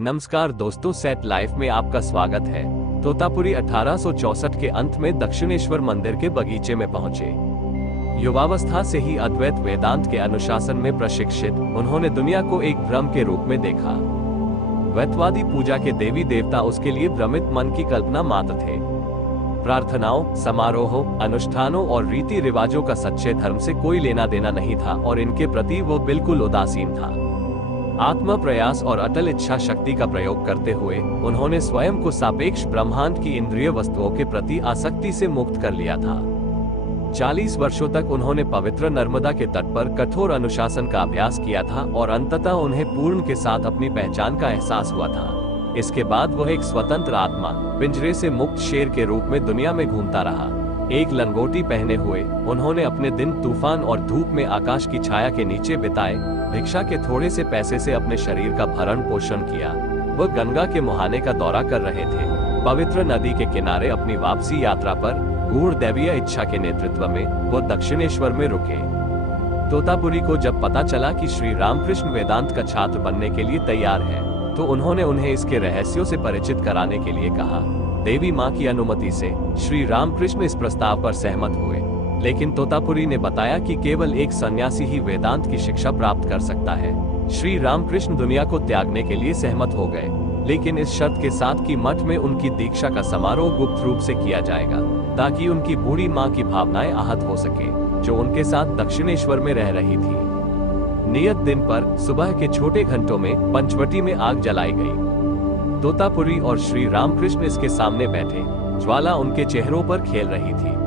नमस्कार दोस्तों, set life में आपका स्वागत है। तोतापुरी 1864 के अंत में दक्षिणेश्वर मंदिर के बगीचे में पहुंचे। युवावस्था से ही अद्वैत वेदांत के अनुशासन में प्रशिक्षित उन्होंने दुनिया को एक भ्रम के रूप में देखा। द्वैतवादी पूजा के देवी देवता उसके लिए भ्रमित मन की कल्पना मात्र थे। प्रार्थनाओं, समारोहों, अनुष्ठानों और रीति रिवाजों का सच्चे धर्म से कोई लेना देना नहीं था और इनके प्रति वो बिल्कुल उदासीन था। आत्म प्रयास और अटल इच्छा शक्ति का प्रयोग करते हुए उन्होंने स्वयं को सापेक्ष ब्रह्मांड की इंद्रिय वस्तुओं के प्रति आसक्ति से मुक्त कर लिया था। 40 वर्षों तक उन्होंने पवित्र नर्मदा के तट पर कठोर अनुशासन का अभ्यास किया था और अंततः उन्हें पूर्ण के साथ अपनी पहचान का एहसास हुआ था। इसके बाद वह एक स्वतंत्र आत्मा, पिंजरे से मुक्त शेर के रूप में दुनिया में घूमता रहा। एक लंगोटी पहने हुए उन्होंने अपने दिन तूफान और धूप में आकाश की छाया के नीचे बिताए। भिक्षा के थोड़े से पैसे से अपने शरीर का भरण पोषण किया। वह गंगा के मुहाने का दौरा कर रहे थे। पवित्र नदी के किनारे अपनी वापसी यात्रा पर गूढ़ दैवीय इच्छा के नेतृत्व में वो दक्षिणेश्वर में रुके। तोतापुरी को जब पता चला कि श्री रामकृष्ण वेदांत का छात्र बनने के लिए तैयार है, तो उन्होंने उन्हें इसके रहस्यों से परिचित कराने के लिए कहा। देवी माँ की अनुमति से श्री रामकृष्ण इस प्रस्ताव पर सहमत हुए, लेकिन तोतापुरी ने बताया कि केवल एक सन्यासी ही वेदांत की शिक्षा प्राप्त कर सकता है। श्री रामकृष्ण दुनिया को त्यागने के लिए सहमत हो गए, लेकिन इस शर्त के साथ कि मठ में उनकी दीक्षा का समारोह गुप्त रूप से किया जाएगा, ताकि उनकी बूढ़ी माँ की भावनाएं आहत हो सके, जो उनके साथ दक्षिणेश्वर में रह रही थी। नियत दिन पर सुबह के छोटे घंटों में पंचवटी में आग जलाई गई। तोतापुरी और श्री रामकृष्ण इसके सामने बैठे। ज्वाला उनके चेहरों पर खेल रही थी।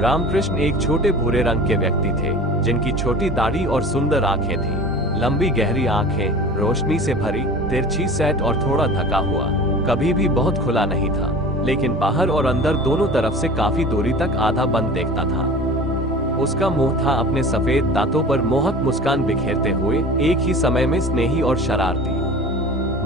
रामकृष्ण एक छोटे भूरे रंग के व्यक्ति थे, जिनकी छोटी दाढ़ी और सुंदर आंखें थीं। लंबी गहरी आंखें, रोशनी से भरी, तिरछी सेट और थोड़ा थका हुआ। कभी भी बहुत खुला नहीं था, लेकिन बाहर और अंदर दोनों तरफ से काफी दूरी तक आधा बंद देखता था। उसका मुंह था अपने सफेद दांतों पर मोहक मुस्कान बिखेरते हुए एक ही समय में स्नेही और शरारती।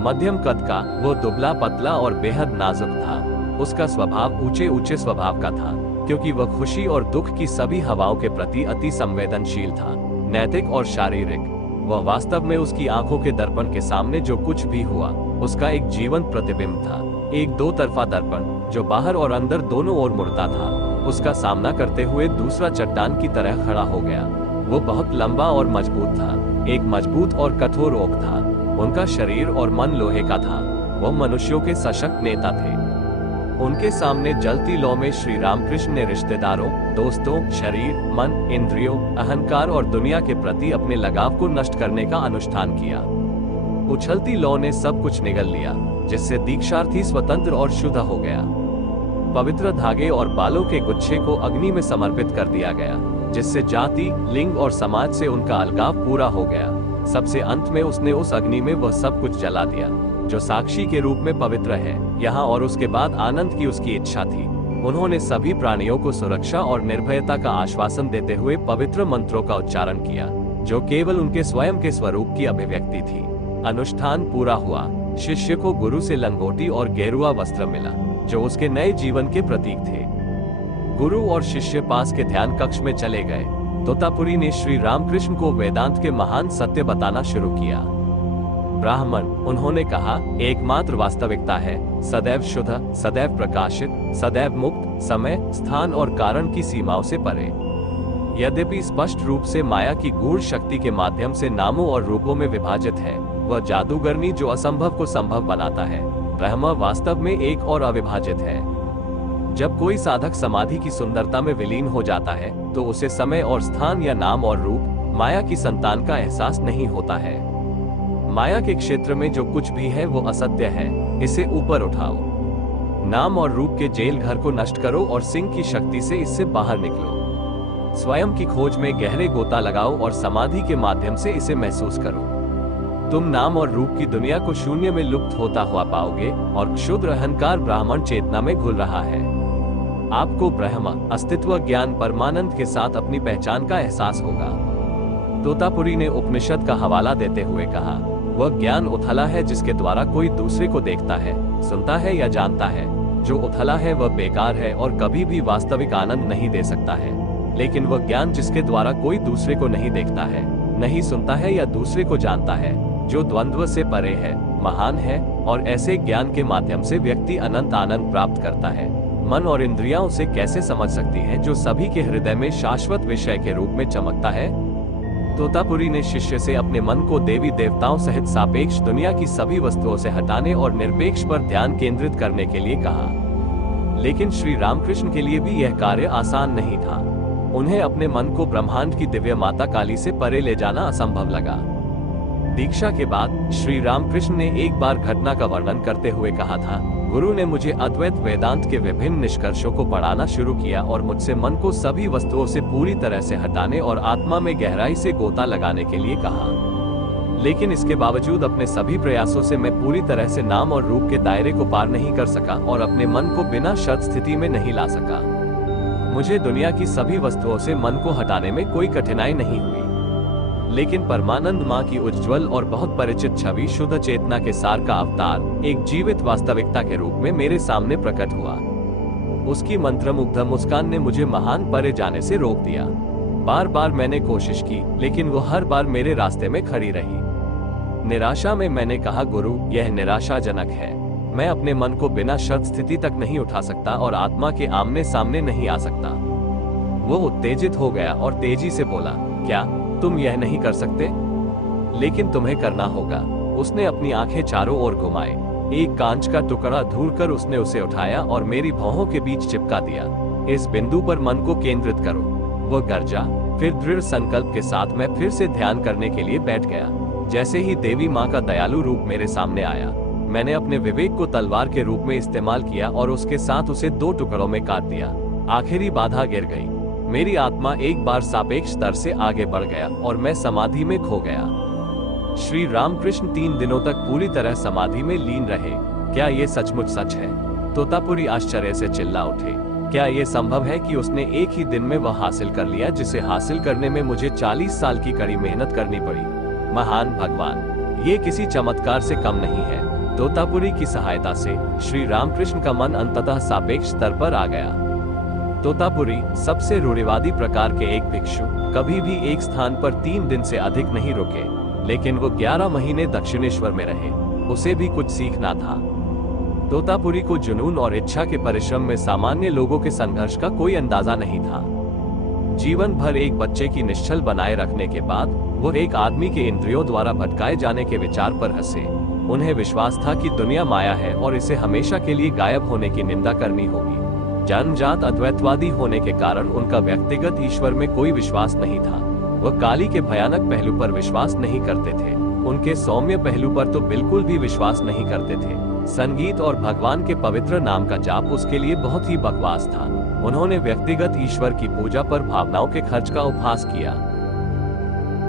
मध्यम कद का, वो दुबला पतला और बेहद नाजुक था। उसका स्वभाव ऊंचे ऊंचे स्वभाव का था, क्योंकि वह खुशी और दुख की सभी हवाओं के प्रति अति संवेदनशील था। नैतिक और शारीरिक, वह वास्तव में उसकी आंखों के दर्पण के सामने जो कुछ भी हुआ, उसका एक जीवंत प्रतिबिंब था। एक दो तरफा दर्पण जो बाहर और अंदर दोनों ओर मुड़ता था। उसका सामना करते हुए दूसरा चट्टान की तरह खड़ा हो गया। वो बहुत लंबा और मजबूत था, एक मजबूत और कठोर ओक था। उनका शरीर और मन लोहे का था। वो मनुष्यों के सशक्त नेता थे। उनके सामने जलती लौ में श्री रामकृष्ण ने रिश्तेदारों, दोस्तों, शरीर, मन, इंद्रियों, अहंकार और दुनिया के प्रति अपने लगाव को नष्ट करने का अनुष्ठान किया। उछलती लौ ने सब कुछ निगल लिया, जिससे दीक्षार्थी स्वतंत्र और शुद्ध हो गया। पवित्र धागे और बालों के गुच्छे को अग्नि में समर्पित कर दिया गया, जिससे जाति, लिंग और समाज से उनका अलगाव पूरा हो गया। सबसे अंत में उसने उस अग्नि में वह सब कुछ जला दिया जो साक्षी के रूप में पवित्र है यहाँ, और उसके बाद आनंद की उसकी इच्छा थी। उन्होंने सभी प्राणियों को सुरक्षा और निर्भयता का आश्वासन देते हुए पवित्र मंत्रों का उच्चारण किया, जो केवल उनके स्वयं के स्वरूप की अभिव्यक्ति थी। अनुष्ठान पूरा हुआ। शिष्य को गुरु से लंगोटी और गेरुआ वस्त्र मिला, जो उसके नए जीवन के प्रतीक थे। गुरु और शिष्य पास के ध्यान कक्ष में चले गए। तोतापुरी ने श्री रामकृष्ण को वेदांत के महान सत्य बताना शुरू किया। ब्राह्मण, उन्होंने कहा, एकमात्र वास्तविकता है, सदैव शुद्ध, सदैव प्रकाशित, सदैव मुक्त, समय, स्थान और कारण की सीमाओं से परे। यद्यपि स्पष्ट रूप से माया की गूढ़ शक्ति के माध्यम से नामों और रूपों में विभाजित है, वह जादूगरनी जो असंभव को संभव बनाता है। ब्रह्म वास्तव में एक और अविभाजित है। जब कोई साधक समाधि की सुंदरता में विलीन हो जाता है, तो उसे समय और स्थान या नाम और रूप, माया की संतान का एहसास नहीं होता है। माया के क्षेत्र में जो कुछ भी है वो असत्य है, इसे ऊपर उठाओ। नाम और रूप के जेल घर को नष्ट करो और सिंह की शक्ति से इससे बाहर निकलो। स्वयं की खोज में गहरे गोता लगाओ और समाधि के माध्यम से इसे महसूस करो। तुम नाम और रूप की दुनिया को शून्य में लुप्त होता हुआ पाओगे और क्षुद्र अहंकार ब्राह्मण चेतना में घुल रहा है। आपको ब्रह्म, अस्तित्व, ज्ञान, परमानंद के साथ अपनी पहचान का एहसास होगा। तोतापुरी ने उपनिषद का हवाला देते हुए कहा, वह ज्ञान उथला है जिसके द्वारा कोई दूसरे को देखता है, सुनता है या जानता है। जो उथला है वह बेकार है और कभी भी वास्तविक आनंद नहीं दे सकता है। लेकिन वह ज्ञान जिसके द्वारा कोई दूसरे को नहीं देखता है, नहीं सुनता है या दूसरे को जानता है, जो द्वंद्व से परे है, महान है और ऐसे ज्ञान के माध्यम से व्यक्ति अनंत आनंद प्राप्त करता है। मन और इंद्रियां उसे कैसे समझ सकती हैं जो सभी के हृदय में शाश्वत विषय के रूप में चमकता है। तोतापुरी ने शिष्य से अपने मन को देवी देवताओं सहित सापेक्ष दुनिया की सभी वस्तुओं से हटाने और निरपेक्ष पर ध्यान केंद्रित करने के लिए कहा। लेकिन श्री रामकृष्ण के लिए भी यह कार्य आसान नहीं था। उन्हें अपने मन को ब्रह्मांड की दिव्य माता काली से परे ले जाना असंभव लगा। दीक्षा के बाद श्री रामकृष्ण ने एक बार घटना का वर्णन करते हुए कहा था, गुरु ने मुझे अद्वैत वेदांत के विभिन्न निष्कर्षों को पढ़ाना शुरू किया और मुझसे मन को सभी वस्तुओं से पूरी तरह से हटाने और आत्मा में गहराई से गोता लगाने के लिए कहा। लेकिन इसके बावजूद अपने सभी प्रयासों से मैं पूरी तरह से नाम और रूप के दायरे को पार नहीं कर सका और अपने मन को बिना शर्त स्थिति में नहीं ला सका। मुझे दुनिया की सभी वस्तुओं से मन को हटाने में कोई कठिनाई नहीं हुई। लेकिन परमानंद माँ की उज्ज्वल और बहुत परिचित छवि शुद्ध चेतना के सार का अवतार एक जीवित वास्तविकता के रूप में मेरे सामने प्रकट हुआ। उसकी मंत्रमुग्ध मुस्कान ने मुझे महान परे जाने से रोक दिया। बार बार मैंने कोशिश की, लेकिन वो हर बार मेरे रास्ते में खड़ी रही। निराशा में मैंने कहा, गुरु, यह निराशाजनक है। मैं अपने मन को बिना शर्त स्थिति तक नहीं उठा सकता और आत्मा के आमने सामने नहीं आ सकता। वो उत्तेजित हो गया और तेजी से बोला, क्या तुम यह नहीं कर सकते? लेकिन तुम्हें करना होगा। उसने अपनी आंखें चारों ओर घुमाए। एक कांच का टुकड़ा ढूंढकर उसने उसे उठाया और मेरी भौहों के बीच चिपका दिया। इस बिंदु पर मन को केंद्रित करो, वो गर्जा। फिर दृढ़ संकल्प के साथ मैं फिर से ध्यान करने के लिए बैठ गया। जैसे ही देवी माँ का दयालु रूप मेरे सामने आया, मैंने अपने विवेक को तलवार के रूप में इस्तेमाल किया और उसके साथ उसे 2 टुकड़ों में काट दिया। आखिरी बाधा गिर गई। मेरी आत्मा एक बार सापेक्ष स्तर से आगे बढ़ गया और मैं समाधि में खो गया। श्री रामकृष्ण 3 दिनों तक पूरी तरह समाधि में लीन रहे। क्या ये सचमुच सच है? तोतापुरी आश्चर्य से चिल्ला उठे। क्या ये संभव है कि उसने एक ही दिन में वह हासिल कर लिया जिसे हासिल करने में मुझे 40 साल की कड़ी मेहनत करनी पड़ी? महान भगवान, ये किसी चमत्कार से कम नहीं है। तोतापुरी की सहायता से श्री रामकृष्ण का मन अंततः सापेक्ष स्तर पर आ गया। तोतापुरी सबसे रूढ़िवादी प्रकार के एक भिक्षु कभी भी एक स्थान पर 3 दिन से अधिक नहीं रुके, लेकिन वो 11 महीने दक्षिणेश्वर में रहे। उसे भी कुछ सीखना था। तोतापुरी को जुनून और इच्छा के परिश्रम में सामान्य लोगों के संघर्ष का कोई अंदाजा नहीं था। जीवन भर एक बच्चे की निश्चल बनाए रखने के बाद वो एक आदमी के इंद्रियों द्वारा भटकाए जाने के विचार पर हंसे। उन्हें विश्वास था कि दुनिया माया है और इसे हमेशा के लिए गायब होने की निंदा करनी होगी। जन्मजात अद्वैतवादी होने के कारण उनका व्यक्तिगत ईश्वर में कोई विश्वास नहीं था। वह काली के भयानक पहलू पर विश्वास नहीं करते थे। उनके सौम्य पहलू पर तो बिल्कुल भी विश्वास नहीं करते थे। संगीत और भगवान के पवित्र नाम का जाप उसके लिए बहुत ही बकवास था। उन्होंने व्यक्तिगत ईश्वर की पूजा पर भावनाओं के खर्च का उपहास किया।